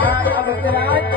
Bye.